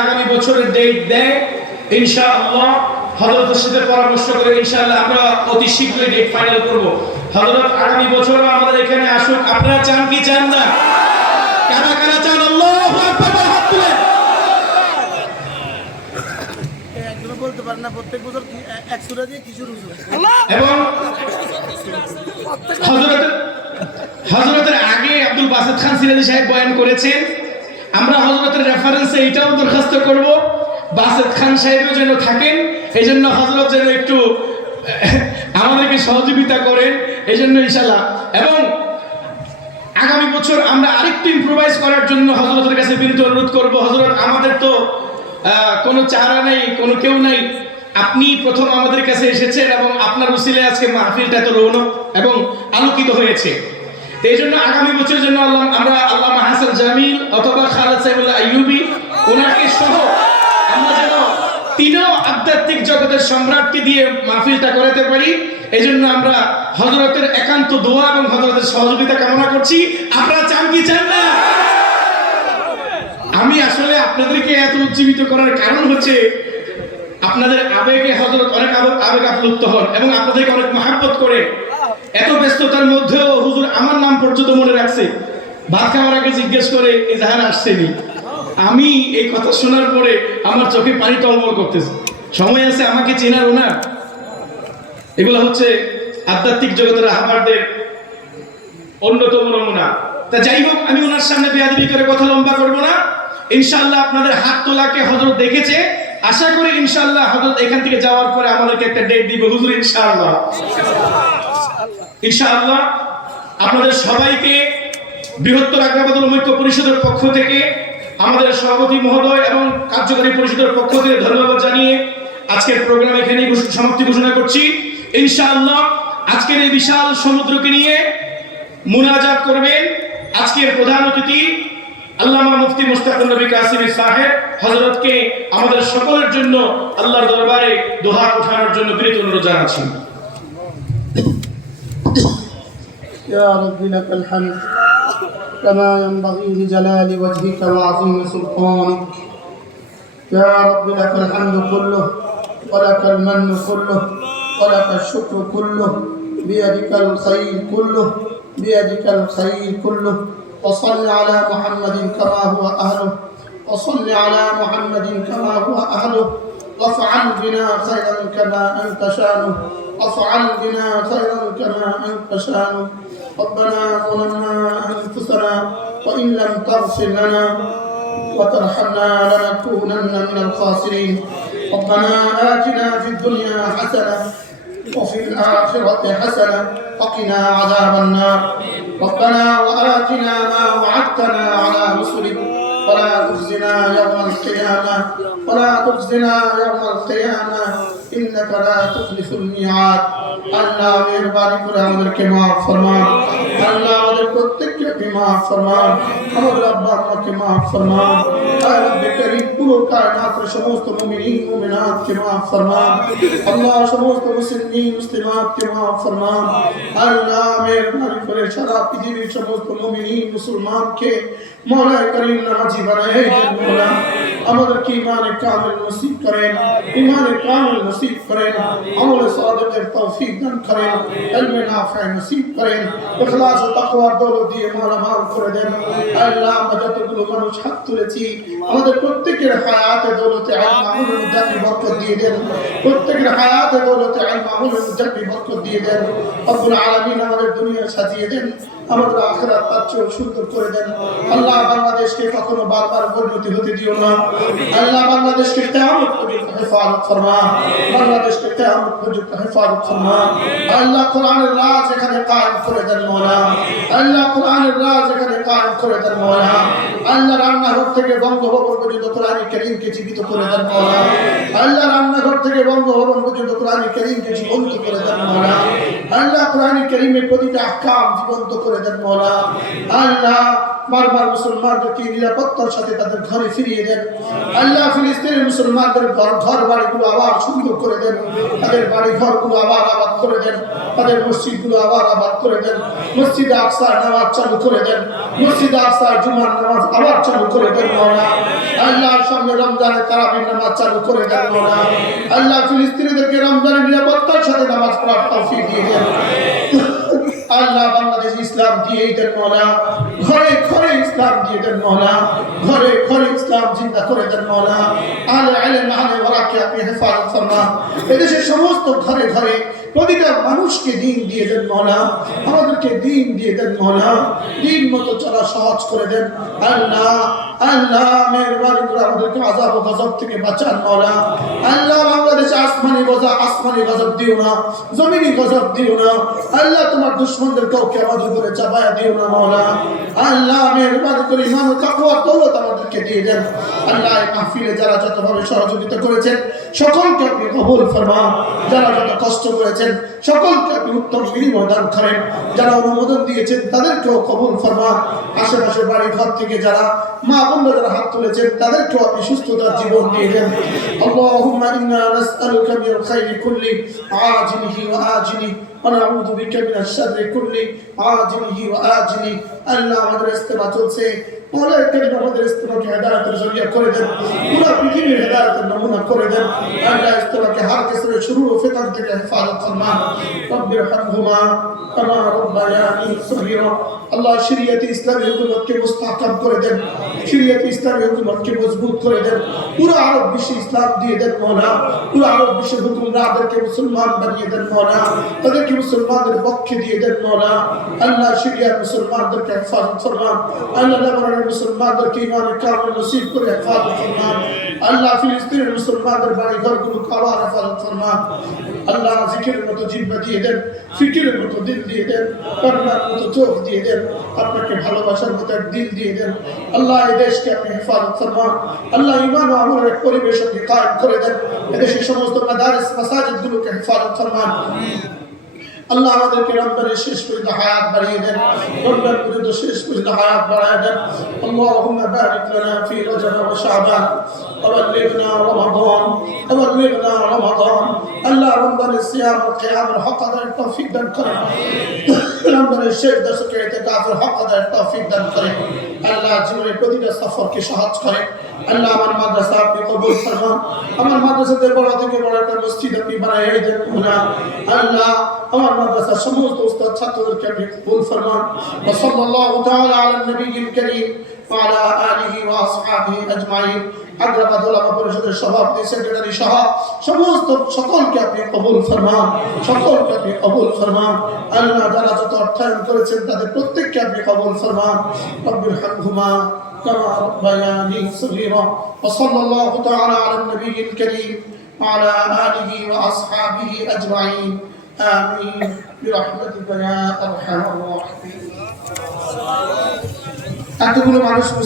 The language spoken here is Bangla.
আগামী বছরের ডেট দেয় ইনশাআল্লাহ হযরতের সাথে পরামর্শ করে ইনশাআল্লাহ আমরা অতি শীঘ্রই ডেট ফাইনাল করব। হযরত আগামী বছরও আমাদের এখানে আসুক। আপনারা চান কি চান না? কারা কারা চান? আল্লাহু আকবার, হাত তুলেন। একদম বলতে পারেন না প্রত্যেক বছর এক সূরা দিয়ে কি শুরু হয় এবং হযরতের আগে আব্দুল বাসেত খান সিরাজি সাহেব বয়ান করেছেন। আমরা হযরতের রেফারেন্সে এটাও দরখাস্ত করব বাসেত খান সাহেবও যেন থাকেন, এজন্য হযরত যেন একটু আমাদেরকে সহযোগিতা করেন, এজন্য ইনশাআল্লাহ। এবং আগামী বছর আমরা আরেকটু ইমপ্রোভাইজ করার জন্য হযরতের কাছে বিনীত অনুরোধ করব। হযরত আমাদের তো কোনো চারা নেই, কোনো কেউ নাই, আপনি প্রথম আমাদের কাছে এসেছেন এবং আপনার উসিলায় আজকে মাহফিলটা এত রৌনক এবং আলোকিত হয়েছে। এই জন্য আগামী বছরের জন্য আমরা আল্লামা হাসান জামিল অথবা খালেদ সাইফুল্লাহ আইয়ুবী ওনাকে সহ আমরা যেন তিনও আধ্যাত্মিক জগতের সম্রাটকে দিয়ে মাহফিলটা করাতে পারি। এই জন্য আমরা হযরতের একান্ত দোয়া এবং হযরতের সহযোগিতা কামনা করছি। আপনারা চান কি চান না? আমি আসলে আপনাদেরকে এত উজ্জীবিত করার কারণ হচ্ছে আপনাদের আবেগে হযরত অনেক আবেগ আপ্লুত হন এবং আপনাদেরকে অনেক মহব্বত করে। এত ব্যস্ততার মধ্যেও হুজুর আমার নাম পর্যন্ত মনে রাখছে। ভাত খাওয়ার আগে জিজ্ঞেস করে এজাহার আসছেনি। আমি এই কথা শোনার পরে আমার চোখে পানি টলমল করতেছে। সময় আছে আমাকে চেনার না। এগুলো হচ্ছে আধ্যাত্মিক জগতের আহ্বানদের অন্যতম নমুনা। তা যাই হোক, আমি ওনার সামনে বেয়াদবি করে কথা লম্বা করব না। ইনশাআল্লাহ আপনাদের হাত তোলাকে হযরত দেখেছে। আশা করি ইনশাআল্লাহ হযরত এখান থেকে যাওয়ার পরে আমাদেরকে একটা ডেট দিবে হুজুর ইনশাআল্লাহ। ইনশাআল্লাহ আপনাদের সবাইকে বৃহত্তর আগ্রাবাদুল ঐক্য পরিষদের পক্ষ থেকে, আমাদের সভাপতি মহোদয় এবং কার্যকারী পরিষদের পক্ষ থেকে ধন্যবাদ জানিয়ে আজকের প্রোগ্রাম এখানেই সমাপ্তি ঘোষণা করছি। ইনশাআল্লাহ আজকের এই বিশাল সমুদ্রকে নিয়ে মুনাজাত করবেন আজকের প্রধান অতিথি আল্লামা মুফতি মুশতাকুর নবী কাসিমি সাহেব। হযরতকে আমাদের সকলের জন্য আল্লাহর দরবারে দোয়া ওঠানোর জন্য বিনীত অনুরোধ জানাচ্ছি। يا رب لك الحمد كما ينبغي لجلال وجهك وعظيم سلطانك. يا رب لك الحمد كله ولك المن كله ولك الشكر كله بيدك الخير كله بيدك الخير كله. وصل على محمد كما هو أهله وصل على محمد كما هو أهله وافعل بنا خيرا كما أنت شانه وافعل بنا خيرا كما أنت شانه. ربنا ظلمنا أنفسنا وإن لم تغفر لنا وترحمنا لنكونن من الخاسرين. ربنا آتنا في الدنيا حسنة وفي الآخرة حسنة وقنا عذاب النار. ربنا وآتنا ما وعدتنا على رسلك ولا تخزنا يوم القيامة ولا تخزنا يوم القيامة إنك لا تخلف الميعاد. আল্লাহ মেহেরবানি করে আমাদেরকে মাফ ফরমান। আল্লাহ আমাদের প্রত্যেককে মাফ ফরমান। আমাদের আব্বা আম্মাকে মাফ ফরমান। আয় রব্বে করিম পুরো কায়নাতের সমস্ত মুমিনিন মুমিনাতকে মাফ ফরমান। আল্লাহ সমস্ত মুসলিম মুসলিমাতকে মাফ ফরমান। আল্লাহ মেহেরবানি করে সারা পৃথিবীর সমস্ত মুমিনিন মুসলমানকে মওলা করিম নামাজি বানায়ে দেন। মওলা আমাদেরকে ঈমানে কামিল নসিব করেন, ঈমানে কামিল নসিব করেন, আমলে সাদিকের তৌফিক দান করেন, ইলমে নাফি নসিব করেন, ইখলাস ও তাকওয়ার দৌলত দিয়ে মালামাল করে দেন। আল্লাহ আমরা যতগুলো মানুষ হাত তুলেছি আমাদের প্রত্যেকের হায়াতে দৌলতে ইলম আমলের মধ্যে আপনি বরকত দিয়ে দেন। প্রত্যেকের হায়াতে দৌলতে ইলম আমলের মধ্যে আপনি বরকত দিয়ে দেন। রব্বুল আলামিন আমাদের দুনিয়া সাজিয়ে দেন, আমাদের আখিরাত তার চেয়েও সুন্দর করে দেন। আল্লাহ বাংলাদেশকে কখনো বারবার পরিণতি হতে দিও না। আল্লাহ বাংলাদেশকে কিয়ামত পর্যন্ত হেফাজত ফরমা, বাংলাদেশকে কিয়ামত পর্যন্ত হেফাজত ফরমা। আল্লাহ কোরআনের রাজ এখানে কায়েম করে দেন মওলা। আল্লাহ কোরআনের রাজ এখানে কায়েম করে দেন মওলা। আল্লাহ রান্নাঘর থেকে বঙ্গভবন পর্যন্ত কোরআন কারীমকে জীবিত করে দেন মওলা। আল্লাহ রান্নাঘর থেকে বঙ্গভবন পর্যন্ত কোরআন কারীমকে জীবন্ত করে দেন মওলা। আল্লাহ কোরআন কারীমের প্রতিটা আহকাম জীবন্ত করে দেন মওলা। আল্লাহ বারবার মুসলমানদেরকে নিরাপত্তার সাথে তাদের ঘরে ফিরিয়ে দেন। আল্লাহ ফিলিস্তিনের মুসলমানদের ঘর বাড়িগুলো আবার সুন্দর করে দেন, তাদের বাড়ি ঘরগুলো আবার আবাদ করে দেন, তাদের মসজিদগুলো আবার আবাদ করে দেন, মসজিদে আকসার নামাজ চালু করে দেন, মসজিদে আকসার জুমার নামাজ আবার চালু করে দেন। আল্লাহ সামনে রমজানের তারাবির নামাজ চালু করে দেন মওলা আল্লাহ ফিলিস্তিনিদেরকে রমজানের নিরাপত্তার সাথে নামাজ পড়ার তৌফিক দিয়ে দেন আল্লাহ বাংলাদেশ ইসলাম দিয়ে দেন মওলা ঘরে ঘরে ইসলাম দিয়ে দেন মওলা ঘরে ঘরে ইসলাম জিন্দা করে দেন মওলা আলে ইলম আলে ওয়ারাকে আপনি হেফাজত ফরমান এদেশের সমস্ত ঘরে ঘরে প্রতিটা মানুষকে দিন দিয়ে দেন মওলা আমাদেরকে দিন দিয়ে দেন মওলা দিন মতো চলা সহজ করে দেন আল্লাহ আল্লাহ মেহেরবানি করে আমাদেরকে আযাব ও গজব থেকে বাঁচান মওলা আল্লাহ বাংলাদেশে আসমানি গজব দিও না জমিনি গজব দিও না আল্লাহ তোমার দুশমনদের কাউকে আমাদের উপরে চাপায়া দিও না মওলা আল্লাহ মেহেরবানি করে ঈমান ও তাকওয়া দৌলত আমাদেরকে দিয়ে দেন আল্লাহ এই মাহফিলে যারা যতভাবে সহযোগিতা করেছেন সকলকে আপনি কবুল ফরমান যারা যত কষ্ট করেছেন সকলকে আপনি উত্তম বিনিময় দান করেন যারা অনুমোদন দিয়েছেন তাদেরকেও কবুল ফরমান আশেপাশে বাড়ি ঘর থেকে যারা মা বোনরা যারা হাত তুলেছেন তাদেরকেও আপনি সুস্থতার জীবন দিয়ে দেন আল্লাহুম্মা ইন্না নাসআলুকা মিনাল খায়রি কুল্লি আজিলিহি ওয়া আজিলিহি ونعوذ بك من الشر كله عاجله وآجله আল্লাহ আমাদের ইস্তেমা চলছে মওলা করিম আমাদের ইস্তেমাকে হেদায়েতের জরিয়া করে দেন পুরো পৃথিবীর হেদায়েতের নমুনা করে দেন আল্লাহ ইস্তেমাকে হার কিসরে শুরু ও ফিতন থেকে হেফাজত ফরমান রব্বির হামহুমা কামা রাব্বায়ানি সগীরা আল্লাহ শরীয়ত ইসলামী হুকুমতকে মুস্তাহকাম করে দেন শরীয়ত ইসলামী হুকুমতকে মজবুত করে দেন পুরো আরব বিশ্বে ইসলাম দিয়ে দেন মওলা পুরো আরব বিশ্বের হুকুমরানদেরকে মুসলমান বানিয়ে দেন মওলা তাদেরকে মুসলমানদের পক্ষে দিয়ে দেন মওলা আল্লাহ শরীয়ত মুসলমানদেরকে হেফাজত ফরমান আল্লাহ লেবাননের মুসলমানদেরকে ঈমানের কামিল নসিব করে হেফাজত ফরমান আল্লাহ ফিলিস্তিনের মুসলমানদের বাড়ি ঘরগুলোকে আবার হেফাজত ফরমান আল্লাহ জিকিরের মতো জিহ্বা দিয়ে দেন ফিকিরের মতো দিল দিয়ে দেন কান্নার মতো চোখ দিয়ে দেন আপনাকে ভালোবাসার মতো এক দিল দিয়ে দেন আল্লাহ এই দেশকে আপনি হেফাজত ফরমান আল্লাহ ঈমান ও আমলের এক পরিবেশ আপনি কায়েম করে দেন এদেশের সমস্ত মাদারিস মাসাজিদগুলোকে হেফাজত ফরমান আল্লাহ আমাদেরকে রমজানের শেষ পর্যন্ত হায়াত বাড়িয়ে দেন রমজান পর্যন্ত শেষ পর্যন্ত হায়াত বাড়িয়ে দেন আল্লাহুম্মা বারিক লানা ফি রজব ওয়া শাবান وبلغنا رمضان আল্লাহ রমজানের সিয়াম ও কিয়ামের হক আদায়ের তৌফিক দান করেন রমজানের শেষ দশকে ইতিকাফের হক আদায়ের তৌফিক দান করেন আল্লাহ জীবনের প্রতিটা সফরকে সহজ করেন আল্লাহ আমার মাদ্রাসা আপনি কবুল ফরমান আমার মাদ্রাসাতে বড় থেকে বড় একটা মসজিদ আপনি বানাইয়ে দেন আল্লাহ আমার মাদ্রাসার সমস্ত উস্তাদ ছাত্রদেরকে আপনি কবুল ফরমান ওয়া সাল্লাল্লাহু তাআলা আলা নবিয়িল কারীম ওয়া আলা আলিহি ওয়া আসহাবিহি আজমাইন আগ্রাবাদ উলামা পরিষদের সভাপতি সেক্রেটারি সহ সমস্ত সকলকে আপনি কবুল ফরমান সকলকে আপনি কবুল ফরমান আল্লাহ যারা যত অর্থায়ন করেছেন তাদের প্রত্যেককে আপনি কবুল ফরমান রব্বির হামহুমা কামা রাব্বায়ানি সগীরা ওয়া সাল্লাল্লাহু তাআলা আলা নবিয়িল কারীম ওয়া আলা আলিহি ওয়া আসহাবিহি আজমাইন আমিন বিরহমাতিকা ইয়া আরহামার রাহিমিন এতগুলো মানুষ